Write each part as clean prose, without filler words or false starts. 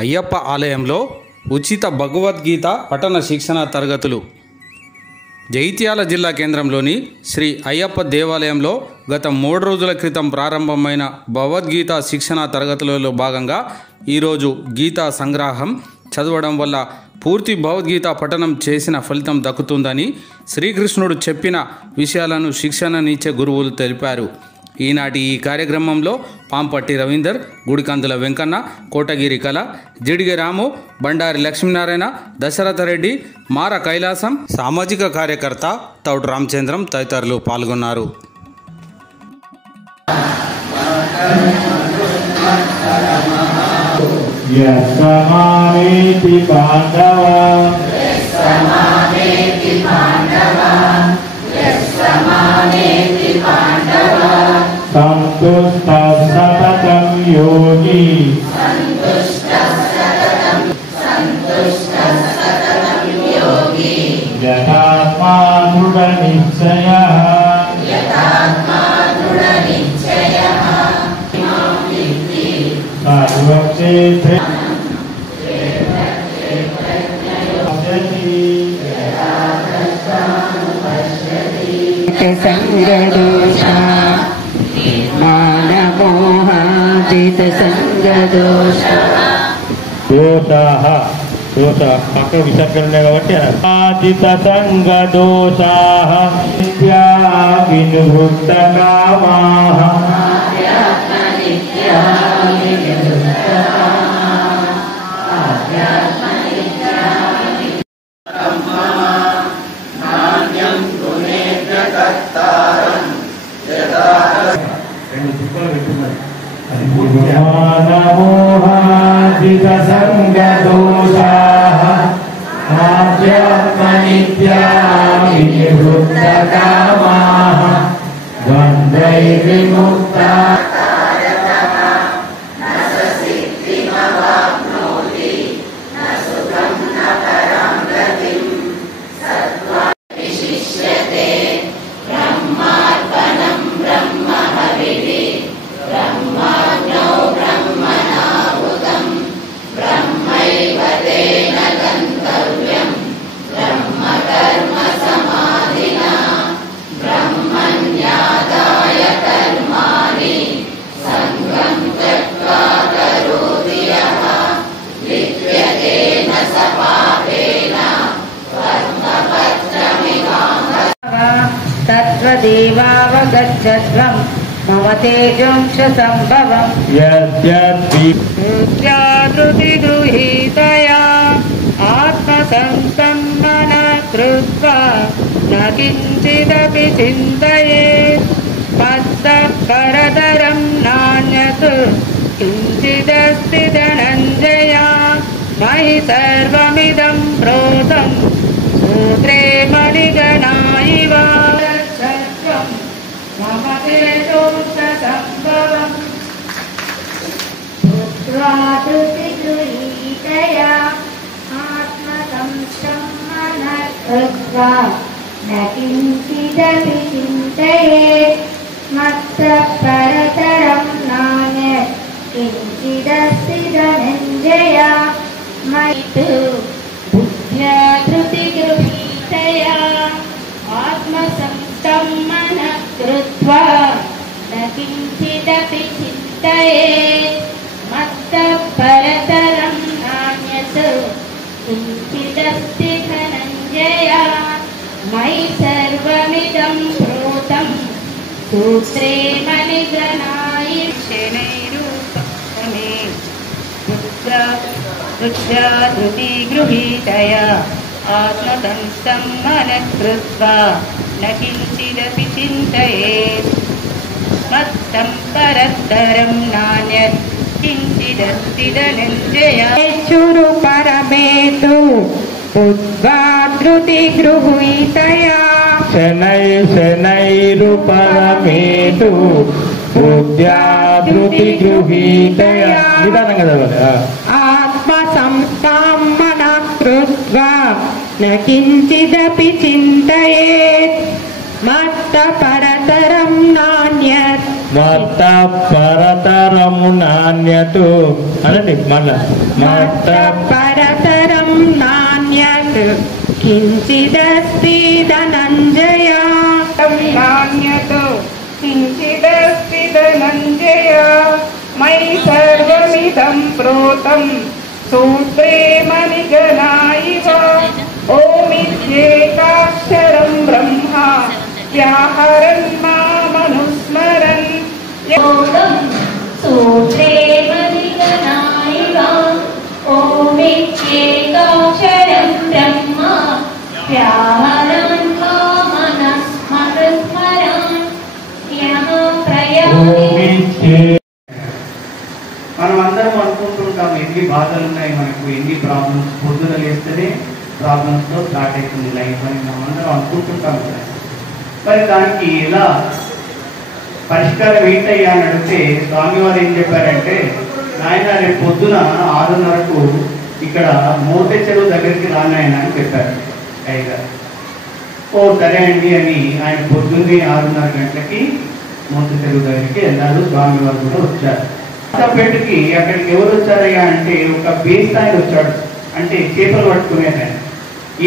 అయ్యప్ప ఆలయంలో ఉచిత భగవద్గీత పఠన శిక్షణ తరగతులు. జగిత్యాల జిల్లా కేంద్రంలోని శ్రీ అయ్యప్ప దేవాలయంలో గత 3 రోజుల క్రితం ప్రారంభమైన భగవద్గీత శిక్షణ తరగతులలో భాగంగా ఈరోజు గీతా సంగ్రహం చదవడం వల్ల పూర్తి భగవద్గీత పఠనం చేసిన ఫలితం దక్కుతుందని శ్రీకృష్ణుడు చెప్పిన విషయాలను శిక్షణనిచ్చే గురువులు తెలిపారు. ఈనాటి ఈ కార్యక్రమంలో పాంపట్టి రవీందర్, గుడికందుల వెంకన్న, కోటగిరి కళ, జిడిగె రాము, బండారి లక్ష్మీనారాయణ, దశరథ రెడ్డి, మార కైలాసం, సామాజిక కార్యకర్త తౌడు రామచంద్రం తదితరులు పాల్గొన్నారు. संतुष्ट सततं योगी यथात्मा दृढनिश्चयः सर्वक्षेत्रे संगदोषा मानमोहाजित संगदोषा दोषाः पक्का विचार करने का आजित संगदोषाः नित्या विनिवृत्त कामाः मानमोहाजित संगदोषाः आध्यात्मनित्या विनिवृत्त कामाः द्वन्द्वैर्विमुक्ता तत्त्वदेवावगच्छध्वं मम तेजोंश संभवं यद्यद्विगृहीतया आत्मसंस्थं मनः कृत्वा न किञ्चिदपि चिन्तयेत् मत्तः परतरं नान्यत् किञ्चिदस्ति धनञ्जय मयि सर्वमिदं प्रोतं सूत्रे मणिगणा इव मम तेजोंश संभवं गृहीतया आत्मसंस्थं मनः कृत्वा न किञ्चिदपि चिन्तयेत् मत्तः परतरं नान्यत् किञ्चिदस्ति धनञ्जय मयि तु बुद्ध्या धृतिगृहीतया आत्मसंस्थं मनः कृत्वा न किञ्चिदपि चिन्तयेत् मत्तः परतरं नान्यत् किञ्चिदस्ति धनञ्जय मयि सर्वमिदं प्रोतं सूत्रे मणिगणाय शनैरूपमे बुद्ध्या धृतिगृहीतया आत्मसंस्थं मनः कृत्वा न किञ्चिदपि चिन्तयेत् मत्तं परतरं नान्यत् किञ्चिदस्ति धनञ्जय चुरु परमेतु बुद्ध्वा धृतिगृहीतया शनैरुपरमेतु बुद्ध्या धृतिगृहीतया आत्मसंस्थं मनः कृत्वा न किञ्चिदपि चिन्तयेत् मत्तः परतरं नान्यत् మత పరతరము నాణ్యతు అనండి మళ్ళా మత పరతరం నాణ్యత్ కించిదస్తి ధనంజయ నాణ్యత్ కించిదస్తి ధనంజయ మై సర్వమిదం ప్రోతం సూత్రే మణిగణాయివ ఓమిత్యేకాక్షరం బ్రహ్మ వ్యాహరన్ మామనుస్మరన్ సూత్రే మణిగణాయివ ఓమిత్యేకాక్షరం బ్రహ్మ వ్యాహరన్ మామనుస్మరన్ యః ప్రయాతి. మనం అందరం అనుకుంటుంటాం ఎన్ని బాధలు ఉన్నాయి, మనకు ఎన్ని ప్రాబ్లమ్స్, పొద్దున లేస్తేనే ప్రాబ్లమ్స్తో స్టార్ట్ అవుతుంది లైఫ్ అని మనం అందరం అనుకుంటుంటాం కదా. మరి దానికి ఎలా పరిష్కారం ఏంటయ్యా అని అడిగితే స్వామివారు ఏం చెప్పారంటే, నాయన రేపు పొద్దున 6:30కు ఇక్కడ మోతే చెరువు దగ్గరికి రానాయన అని చెప్పారు అయ్యగారు. ఓ సరే అండి అని ఆయన పొద్దున్నే 6:30 గంటలకి మోతే చెరువు దగ్గరికి వెళ్ళారు. స్వామివారు కూడా వచ్చారు. పెట్టుకి అక్కడికి ఎవరు వచ్చారయ్యా అంటే ఒక బేస్ ఆయన వచ్చాడు, అంటే చేపలు పట్టుకునేది ఆయన.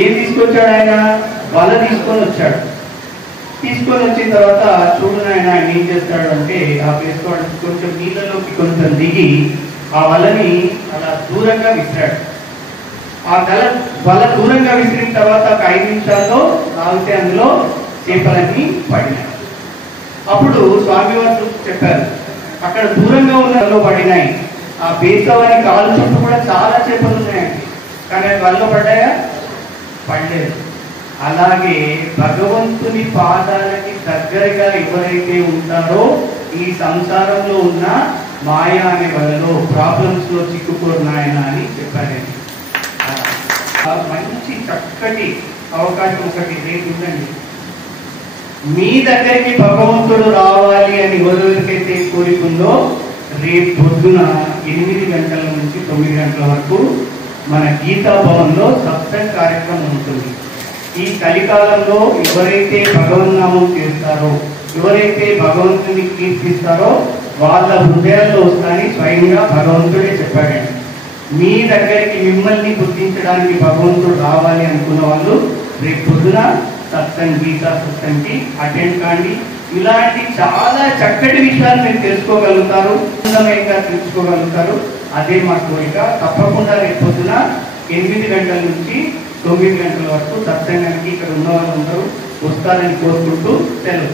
ఏం తీసుకొచ్చాడు ఆయన? వల తీసుకొని వచ్చాడు. తీసుకొని వచ్చిన తర్వాత చూడని ఆయన ఏం చేస్తాడు అంటే ఆ వేసుకోవడం కొంచెం నీళ్ళలోకి కొంచెం దిగి ఆ వలని అలా దూరంగా విసిరాడు. ఆ వల దూరంగా విసిరిన తర్వాత ఒక 5 నిమిషాల్లో ఆగితే అందులో చేపలన్నీ పడినాయి. అప్పుడు స్వామివారు చెప్పారు, అక్కడ దూరంగా ఉన్న పడినాయి. ఆ బేసవని కాలు చుట్టూ కూడా చాలా చేపలు ఉన్నాయండి, కానీ అవి వలలో పడ్డాయా? పడలేదు. అలాగే భగవంతుని పాదాలకి దగ్గరగా ఎవరైతే ఉంటారో ఈ సంసారంలో ఉన్న మాయ అనే వలలో ప్రాబ్లమ్స్ లో చిక్కుకోరున్నాయన అని చెప్పారండి. మంచి చక్కటి అవకాశం ఒకటి రేపు ఉందండి. మీ దగ్గరికి భగవంతుడు రావాలి అని ఎవరెవరికైతే కోరికుందో రేపు పొద్దున 8 గంటల నుంచి 9 గంటల వరకు మన గీతా భవన్లో సత్సంగ కార్యక్రమం ఉంటుంది. ఈ కలికాలంలో ఎవరైతే భగవన్నామం చేస్తారో, ఎవరైతే భగవంతుని కీర్తిస్తారో వాళ్ళ హృదయాల్లో వస్తాయని స్వయంగా భగవంతుడే చెప్పాడండి. మీ దగ్గరికి మిమ్మల్ని గుర్తించడానికి భగవంతుడు రావాలి అనుకున్న వాళ్ళు రేపు పొద్దున సత్సంగ్ గీతా సత్సంగ్కి అటెండ్ కాండి. ఇలాంటి చాలా చక్కటి విషయాలు మీరు తెలుసుకోగలుగుతారు, ఆనందమయంగా తెలుసుకోగలుగుతారు. అదే మా కోరిక. తప్పకుండా రేపు పొద్దున 8 గంటల నుంచి 9 గంటల వరకు సత్సంగానికి ఇక్కడ ఉన్న వాళ్ళు అందరూ వస్తారని కోరుకుంటూ సెలవు.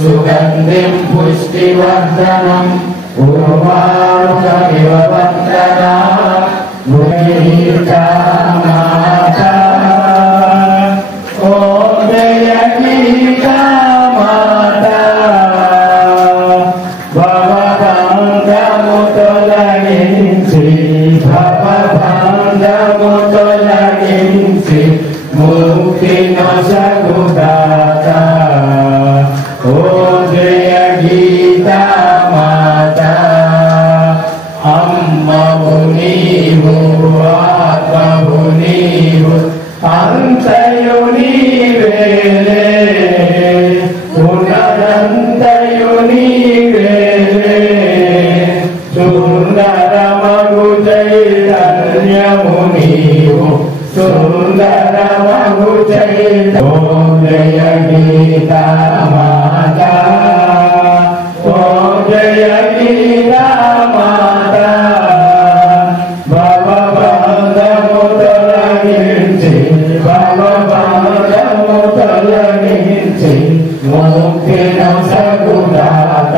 సుగంధిం పుష్టివర్ధనం పూర్వారుకమివ వందనా భూమితా మాతా. ఓం జయ గీతా మాతా భవబంధము తొలగించి భవబంధము తొలగించి ముక్తి నొసగుదాత. ఓం జయ గీతా మాతా అమ్మవు నీవు ఆత్మవు నీవు అంతయు నీవేలే ఉన్నదంతయు నీవేలే సుందరమగు చైతన్యము నీవు సుందరమగు చైతన్య. ఓం జయ గీతా మాతా ఓం జయ గీతా మాతా భవబంధము తొలగించి భవబంధము తొలగించి ముక్తి నొసగుదాత.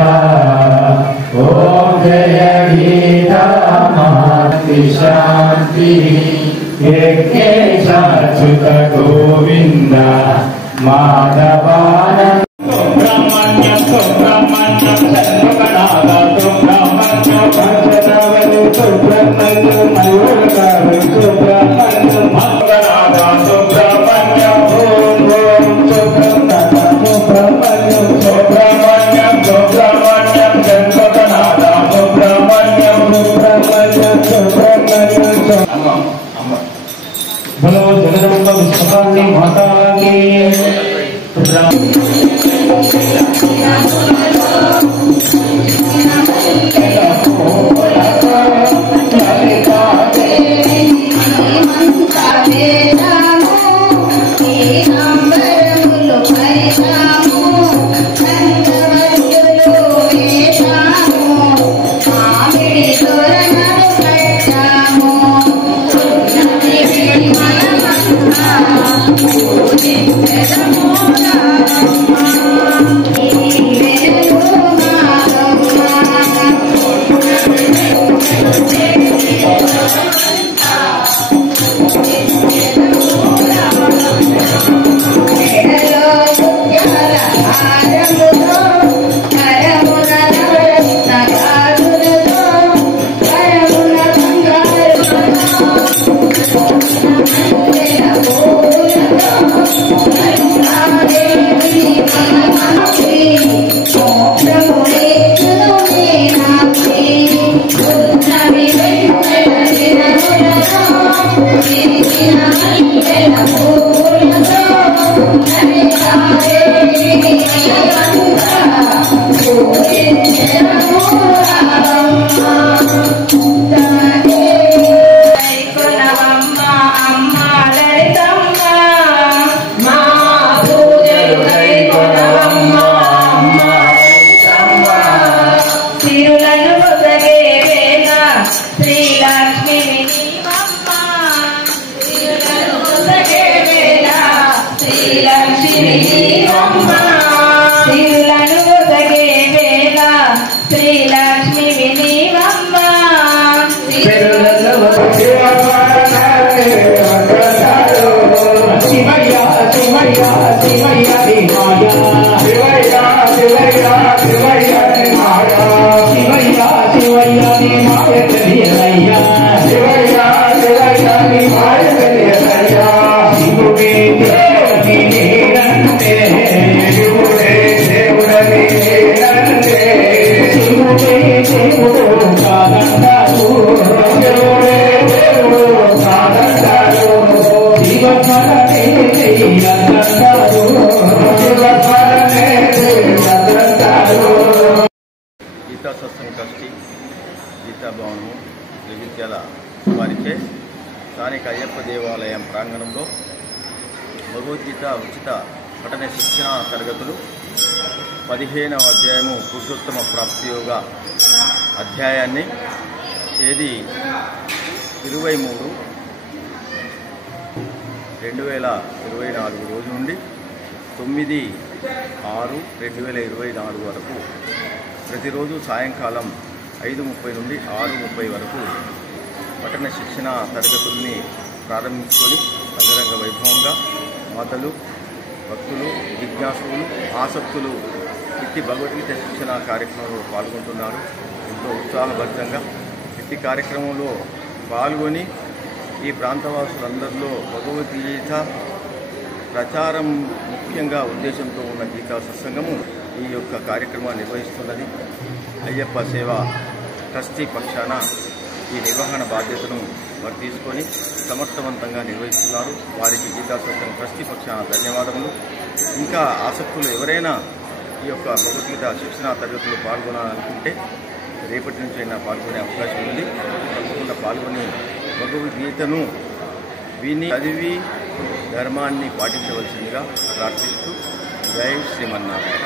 ఓం జయ గీతా మాతి శాంతి యజ్ఞేశాచ్యుత గోవింద మాధవానంద. సుబ్రహ్మణ్యం సుబ్రహ్మణ్యం షణ్ముఖనాథ సుబ్రహ్మణ్యం పంచదవరు సుబ్రహ్మణ్యం మయూరకారు సుబ్రహ్మణ్యం మంగళనాథ సుబ్రహ్మణ్యం ఓం ఓం సుబ్రహ్మణ్యం సుబ్రహ్మణ్యం సుబ్రహ్మణ్యం సుబ్రహ్మణ్యం షణ్ముఖనాథ సుబ్రహ్మణ్యం సుబ్రహ్మణ్యం సుబ్రహ్మణ్యం. बोलो जगदम्बा विश्वकर्णी माता की। గీతా సత్సంగ ట్రస్టీ గీతా భవనము జగిత్యాల వారిచే స్థానిక అయ్యప్ప దేవాలయం ప్రాంగణంలో భగవద్గీత ఉచిత పఠన శిక్షణ తరగతులు 15వ అధ్యాయము పురుషోత్తమ ప్రాప్తియోగ అధ్యాయాన్ని తేదీ 23/2024 రోజు నుండి 9/6/2024 వరకు ప్రతిరోజు సాయంకాలం 5:30 నుండి 6:30 వరకు పఠన శిక్షణ తరగతుల్ని ప్రారంభించుకొని అంగరంగ వైభవంగా మాతలు, భక్తులు, జిజ్ఞాసులు, ఆసక్తులు ఇట్టి భగవద్గీత శిక్షణ కార్యక్రమంలో పాల్గొంటున్నారు. ఎంతో ఉత్సాహభరితంగా ఇట్టి కార్యక్రమంలో పాల్గొని ఈ ప్రాంతవాసులందరిలో భగవద్గీత ప్రచారం ముఖ్యంగా ఉద్దేశంతో ఉన్న గీతా సత్సంగము ఈ యొక్క కార్యక్రమాన్ని నిర్వహిస్తున్నది. అయ్యప్ప సేవ ట్రస్టీ పక్షాన ఈ నిర్వహణ బాధ్యతను వారు తీసుకొని సమర్థవంతంగా నిర్వహిస్తున్నారు. వారికి గీతా సత్సంగం ట్రస్టీ పక్షాన ధన్యవాదములు. ఇంకా ఆసక్తులు ఎవరైనా ఈ యొక్క భగవద్గీత శిక్షణ తరగతులు పాల్గొనాలనుకుంటే రేపటి నుంచి అయినా పాల్గొనే అవకాశం ఉంది. తప్పకుండా పాల్గొని భగవద్గీతను విని చదివి ధర్మాన్ని పాటించవలసిందిగా ప్రార్థిస్తూ జై శ్రీమన్నారాయణ.